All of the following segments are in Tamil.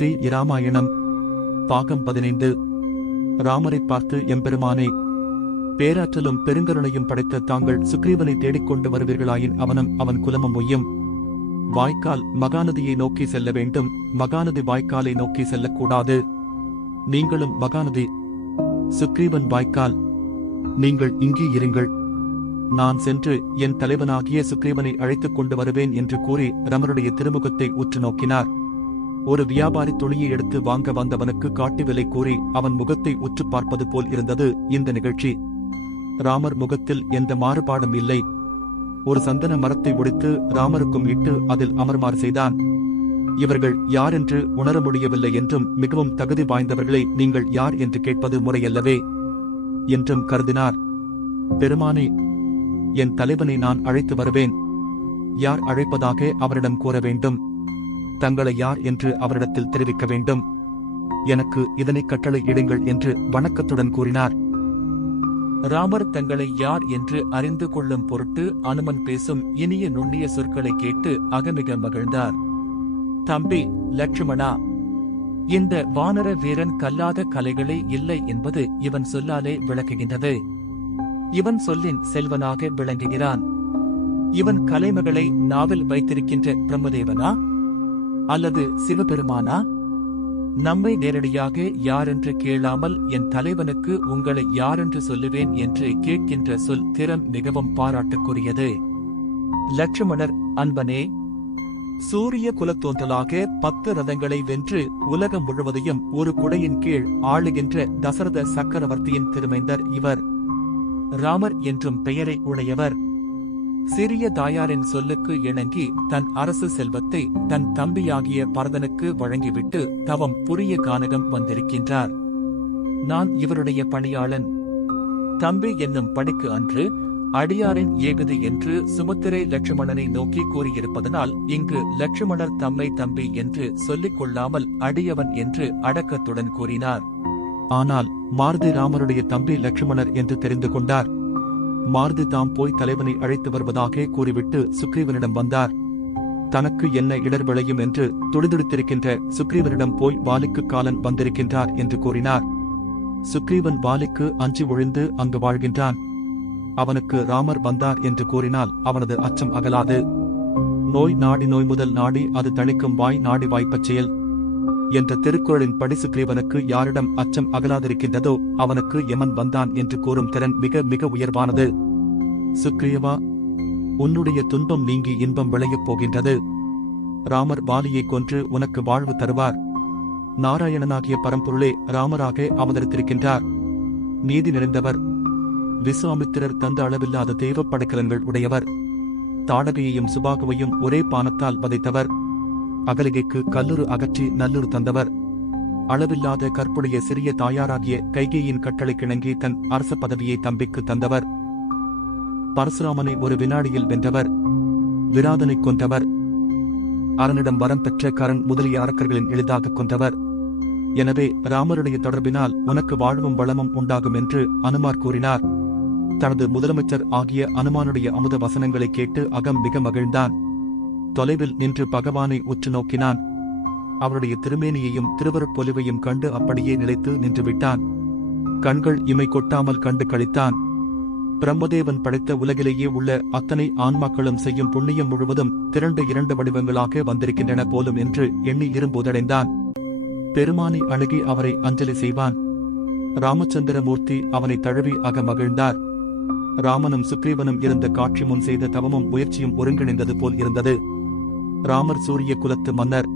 ஸ்ரீ இராமாயணம் பாகம் 15. ராமரைப் பார்த்து, எம்பெருமானே, பேராற்றலும் பெருங்கருணையும் படைத்த தாங்கள் சுக்ரீவனை தேடிக்கொண்டு வருவீர்களாயின் அவனும் அவன் குலமும் ஒய்யும். வாய்க்கால் மகாநதியை நோக்கி செல்ல வேண்டும், மகாநதி வாய்க்காலை நோக்கி செல்லக்கூடாது. நீங்களும் மகாநதி, சுக்ரீவன் வாய்க்கால். நீங்கள் இங்கே இருங்கள், நான் சென்று என் தலைவனாகிய சுக்ரீவனை அழைத்துக் கொண்டு வருவேன் என்று கூறி ரமருடைய திருமுகத்தை உற்று நோக்கினார். ஒரு வியாபாரி துணியை எடுத்து வாங்க வந்தவனுக்கு காட்டு விலை கூறி அவன் முகத்தை உற்று பார்ப்பது போல் இருந்தது இந்த நிகழ்ச்சி. ராமர் முகத்தில் எந்த மாறுபாடும் இல்லை. ஒரு சந்தன மரத்தை ஒடித்து ராமருக்கும் இட்டு அதில் அமர்மாறு செய்தான். இவர்கள் யார் என்று உணர முடியவில்லை என்றும் மிகவும் தகுதி வாய்ந்தவர்களை நீங்கள் யார் என்று கேட்பது முறையல்லவே என்றும் கருதினார். பெருமானே, என் தலைவனை நான் அழைத்து வருவேன். யார் அழைப்பதாக அவரிடம் கூற வேண்டும். தங்களை யார் என்று அவரிடத்தில் தெரிவிக்க வேண்டும். எனக்கு இதனை கட்டளை இடுங்கள் என்று வணக்கத்துடன் கூறினார். ராமர் தங்களை யார் என்று அறிந்து கொள்ளும் பொருட்டு அனுமன் பேசும் இனிய நுண்ணிய சொற்களை கேட்டு அகமிக மகிழ்ந்தார். தம்பி லட்சுமணா, இந்த வானர வீரன் கல்லாத கலைகளே இல்லை என்பது இவன் சொல்லாலே விளக்குகின்றது. இவன் சொல்லின் செல்வனாக விளங்குகிறான். இவன் கலைமகளை நாவில் வைத்திருக்கின்ற பிரம்மதேவனா அல்லது சிவபெருமானா? நம்மை நேரடியாக யாரென்று கேளாமல் என் தலைவனுக்கு உங்களை யாரென்று சொல்லுவேன் என்று கேட்கின்ற சொல் திறம் மிகவும் பாராட்டுக்குரியது. லட்சுமணர், அன்பனே, சூரிய குலத்தோன்றலாக 10 ரதங்களை வென்று உலகம் முழுவதையும் ஒரு குடையின் கீழ் ஆளுகின்ற தசரத சக்கரவர்த்தியின் திருமைந்தர் இவர். ராமர் என்றும் பெயரை உடையவர். சிறிய தாயாரின் சொல்லுக்கு இணங்கி தன் அரசு செல்வத்தை தன் தம்பியாகிய பரதனுக்கு வழங்கிவிட்டு தவம் புரிய கானகம் வந்திருக்கின்றார். நான் இவருடைய பணியாளன். தம்பி என்னும் பணிக்கு அன்று அடியாரின் ஏகுது என்று சுமுத்திரை லட்சுமணனை நோக்கி கூறியிருப்பதனால் இங்கு லட்சுமணர் தம்மை தம்பி என்று சொல்லிக் கொள்ளாமல் அடியவன் என்று அடக்கத்துடன் கூறினார். ஆனால் மாருதி ராமருடைய தம்பி லட்சுமணர் என்று தெரிந்து கொண்டார். மாருதி தாம் போய் தலைவனை அழைத்து வருவதாக கூறிவிட்டு சுக்ரீவனிடம் வந்தார். தனக்கு என்ன இடர் விளையும் என்று துடிதுடித்திருக்கின்ற சுக்ரீவனிடம் போய் வாலிக்கு காலன் வந்திருக்கின்றார் என்று கூறினார். சுக்ரீவன் வாலிக்கு அஞ்சி ஒழிந்து அங்கு வாழ்கின்றான். அவனுக்கு ராமர் வந்தார் என்று கூறினால் அவனது அச்சம் அகலாது. நோய் நாடி நோய் முதல் நாடி அது தணிக்கும் வாய் நாடி வாய்ப்பச் செயல் என்ற திருக்குறளின் படி சுக்ரீவனுக்கு யாரிடம் அச்சம் அகலாதிருக்கின்றதோ அவனுக்கு யமன் வந்தான் என்று கூறும் திறன் மிக மிக உயர்வானது. சுக்ரீவா, உன்னுடைய துன்பம் நீங்கி இன்பம் விளையப் போகின்றது. ராமர் வாலியை கொன்று உனக்கு வாழ்வு தருவார். நாராயணனாகிய பரம்பொருளே ராமராக அவதரித்திருக்கின்றார். நீதி நிறைந்தவர். விஸ்வாமித்திரர் தந்த அளவில்லாத தெய்வ படைக்கலன்கள் உடையவர். தாடகையையும் சுபாகுவையும் ஒரே பானத்தால் வதைத்தவர். அகலிகைக்கு கல்லுரு அகற்றி நல்லுரு தந்தவர். அளவில்லாத கற்புடைய சிறிய தாயாராகிய கைகேயின் கட்டளை கிணங்கி தன் அரச பதவியை தம்பிக்கு தந்தவர். பரசுராமனை ஒரு வினாடியில் வென்றவர். விராதனை கொன்றவர். அரணிடம் வரம் பெற்ற கரண் முதலிய அரக்கர்களின் எளிதாக கொன்றவர். எனவே ராமருடைய தொடர்பினால் உனக்கு வாழ்வும் வளமும் உண்டாகும் என்று அனுமார் கூறினார். தனது முதலமைச்சர் ஆகிய அனுமானுடைய அமுத வசனங்களை கேட்டு அகம் மிக மகிழ்ந்தான். தொலைவில் நின்று பகவானை உற்று நோக்கினான். அவருடைய திருமேனியையும் திருவருட்பொலிவையும் கண்டு அப்படியே நிலைத்து நின்றுவிட்டான். கண்கள் இமை கொட்டாமல் கண்டு கழித்தான். பிரம்மதேவன் படைத்த உலகிலேயே உள்ள அத்தனை ஆன்மாக்களும் செய்யும் புண்ணியம் முழுவதும் திரண்டு 2 வடிவங்களாக வந்திருக்கின்றன போலும் என்று எண்ணி இரும்போதடைந்தான். பெருமானை அணுகி அவரை அஞ்சலி செய்வான். ராமச்சந்திரமூர்த்தி அவனை தழுவி அக மகிழ்ந்தார். ராமனும் சுக்ரீவனும் இருந்த காட்சி முன் செய்த தவமும் முயற்சியும் ஒருங்கிணைந்தது போல் இருந்தது. ராமர் சூரிய குலத்து மன்னர்.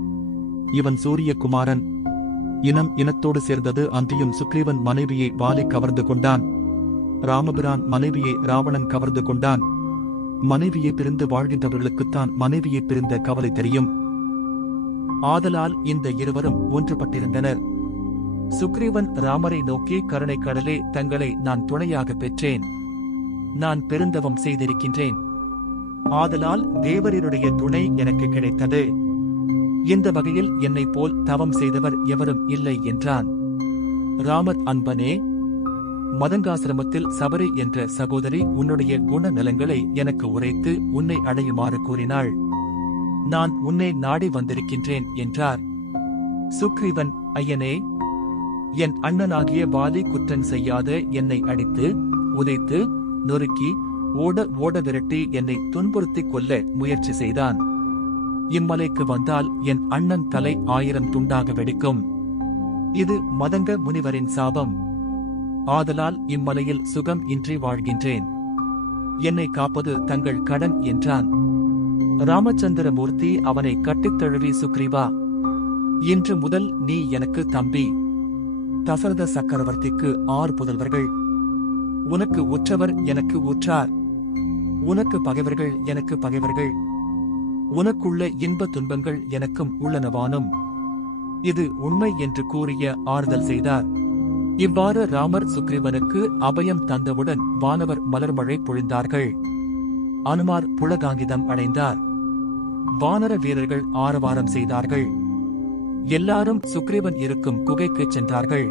இவன் சூரிய குமாரன். இனம் இனத்தோடு சேர்ந்தது. அன்றியும் சுக்ரீவன் மனைவியை வாலி கவர்ந்து கொண்டான். ராமபிரான் மனைவியை ராவணன் கவர்ந்து கொண்டான். மனைவியை பிரிந்து வாழ்கின்றவர்களுக்குத்தான் மனைவியை பிரிந்த கவலை தெரியும். ஆதலால் இந்த இருவரும் ஒன்றுபட்டிருந்தனர். சுக்ரீவன் ராமரை நோக்கி, கருணை கடலே, தங்களை நான் துணையாக பெற்றேன். நான் பெருந்தவம் செய்திருக்கின்றேன். ஆதலால் தேவரீருடைய துணை எனக்கு கிடைத்தது. இந்த வகையில் என்னைப் போல் தவம் செய்தவர் எவரும் இல்லை என்றான். ராமர், அன்பனே, மதங்காசிரமத்தில் சபரி என்ற சகோதரி உன்னுடைய குண நலங்களை எனக்கு உரைத்து உன்னை அடையுமாறு கூறினாள். நான் உன்னை நாடி வந்திருக்கின்றேன் என்றார். சுக்ரீவன், ஐயனே, என் அண்ணனாகிய வாலி குற்றம் செய்யாத என்னை அடித்து உதைத்து நொறுக்கி ஓட ஓட விரட்டி என்னை துன்புறுத்திக் கொல்ல முயற்சி செய்தான். இம்மலைக்கு வந்தால் என் அண்ணன் தலை 1000 துண்டாக வெடிக்கும். இது மதங்க முனிவரின் சாபம். ஆதலால் இம்மலையில் சுகம் இன்றி வாழ்கின்றேன். என்னை காப்பது தங்கள் கடன் என்றான். ராமச்சந்திரமூர்த்தி அவனை கட்டித் தழுவி, சுக்ரீவா, இன்று முதல் நீ எனக்கு தம்பி. தசரத சக்கரவர்த்திக்கு 6 புதல்வர்கள். உனக்கு உற்றவர் எனக்கு உற்றார். உனக்கு பகைவர்கள் எனக்கு பகைவர்கள். உனக்குள்ள இன்ப துன்பங்கள் எனக்கும் உள்ளனவானும். இது உண்மை என்று கூறிய ஆறுதல் செய்தார். இவ்வாறு ராமர் சுக்ரீவனுக்கு அபயம் தந்தவுடன் வானவர் மலர்மழை பொழிந்தார்கள். அனுமார் புலகாங்கிதம் அடைந்தார். வானர வீரர்கள் ஆரவாரம் செய்தார்கள். எல்லாரும் சுக்ரீவன் இருக்கும் குகைக்குச் சென்றார்கள்.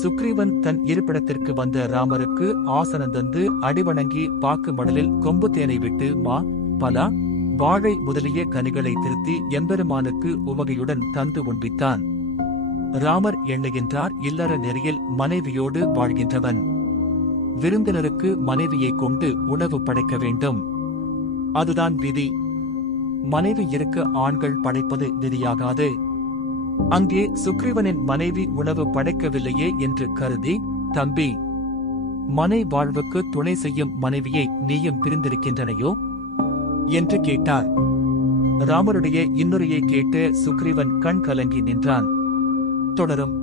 சுக்ரீவன் தன் இருப்பிடத்திற்கு வந்த ராமருக்கு ஆசனம் தந்து அடிவணங்கி பாக்கு மடலில் கொம்பு தேனை விட்டு மா, பலா, வாழை முதலிய கனிகளை திருத்தி எம்பெருமானுக்கு உவகையுடன் தந்து உண்பித்தான். ராமர் எண்ணுகின்றார், இல்லற நெறியில் மனைவியோடு வாழ்கின்றவன் விருந்தினருக்கு மனைவியை கொண்டு உணவு படைக்க வேண்டும். அதுதான் விதி. மனைவி இருக்க ஆண்கள் படைப்பது விதியாகாது. அங்கே சுக்ரீவனின் மனைவி உணவு படைக்கவில்லையே என்று கருதி, தம்பி, மனை வாழ்வுக்கு துணை செய்யும் மனைவியை நீயும் பிரிந்திருக்கின்றனையோ என்று கேட்டார். ராமருடைய இன்னுரையை கேட்டு சுக்ரீவன் கண் கலங்கி நின்றான். தொடரும்.